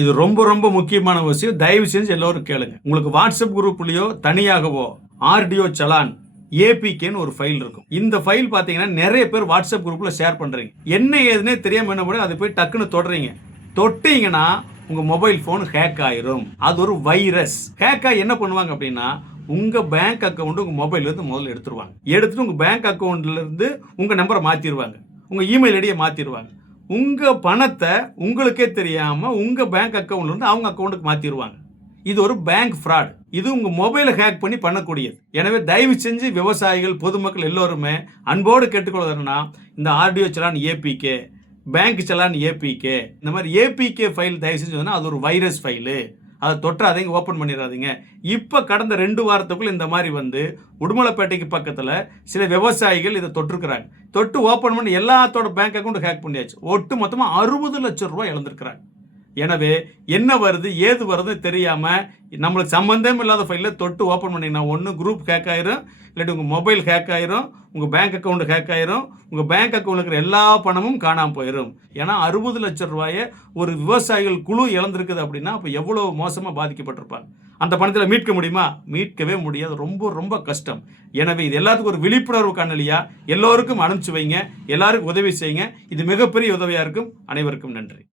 இது ரொம்ப ரொம்ப முக்கியமான விஷயம். தயவு செஞ்சு எல்லோரும் கேளுங்க. உங்களுக்கு வாட்ஸ்அப் குரூப்லயோ தனியாகவோ ஆர்டிஓ சலான் ஏபிகேன்னு ஒரு ஃபைல் இருக்கும். இந்த ஃபைல் பார்த்தீங்கன்னா நிறைய பேர் வாட்ஸ்அப் குரூப்ல ஷேர் பண்றீங்க. என்ன ஏதுன்னே தெரியாம என்ன பண்ணி அதை போய் டக்குன்னு தொடுறீங்க. தொட்டீங்கன்னா உங்க மொபைல் போன் ஹேக் ஆயிரும். அது ஒரு வைரஸ். ஹேக் ஆகி என்ன பண்ணுவாங்க அப்படின்னா உங்க பேங்க் அக்கவுண்ட் உங்க மொபைல்ல இருந்து முதல்ல எடுத்துருவாங்க. எடுத்துட்டு உங்க பேங்க் அக்கவுண்ட்ல இருந்து உங்க நம்பரை மாத்திடுவாங்க. உங்க இமெயில் ஐடியை மாத்திடுவாங்க. உங்க பணத்தை உங்களுக்கே தெரியாம உங்க பேங்க் அக்கவுண்ட்ல இருந்து அவங்க அக்கவுண்ட்டுக்கு மாத்திடுவாங்க. இது ஒரு பேங்க் ஃப்ராட். இது உங்க மொபைலை ஹேக் பண்ணி பண்ணக்கூடியது. எனவே தயவு செஞ்சு விவசாயிகள், பொதுமக்கள் எல்லோருமே அன்போடு கேட்டுக்கொள்வதுன்னா இந்த RTO challan APK, bank challan APK, இந்த மாதிரி ஏபிகே ஃபைல் தயவு செஞ்சு அது ஒரு வைரஸ் ஃபைலு. அதை தொட்டாதீங்க, ஓப்பன் பண்ணிடாதீங்க. இப்போ கடந்த 2 வாரத்துக்குள்ள இந்த மாதிரி வந்து உடுமலைப்பேட்டைக்கு பக்கத்தில் சில விவசாயிகள் இதை தொட்டிருக்கிறாங்க. தொட்டு ஓப்பன் பண்ணி எல்லாத்தோட பேங்க் அக்கௌண்ட் ஹேக் பண்ணியாச்சு. ஒட்டு மொத்தமாக 60 லட்சம் ரூபாய் இழந்திருக்கிறாங்க. எனவே என்ன வருது ஏது வருதுன்னு தெரியாமல் நம்மளுக்கு சம்பந்தம் இல்லாத ஃபைலில் தொட்டு ஓப்பன் பண்ணிங்கன்னா ஒன்று குரூப் ஹேக் ஆயிரும், இல்லாட்டி உங்கள் மொபைல் ஹேக் ஆயிரும், உங்கள் பேங்க் அக்கௌண்ட் ஹேக் ஆயிரும், உங்கள் பேங்க் அக்கௌண்ட் இருக்கிற எல்லா பணமும் காணாமல் போயிடும். ஏன்னா 60 லட்சம் ரூபாயை ஒரு விவசாயிகள் குழு இழந்திருக்குது அப்படின்னா அப்போ எவ்வளோ மோசமாக பாதிக்கப்பட்டிருப்பாங்க. அந்த பணத்தில் மீட்க முடியுமா? மீட்கவே முடியாது. ரொம்ப ரொம்ப கஷ்டம். எனவே இது எல்லாத்துக்கும் ஒரு விழிப்புணர்வு காணொலியா எல்லோருக்கும் அனுப்பிச்சு வைங்க. எல்லாருக்கும் உதவி செய்யுங்க. இது மிகப்பெரிய உதவியாக இருக்கும். அனைவருக்கும் நன்றி.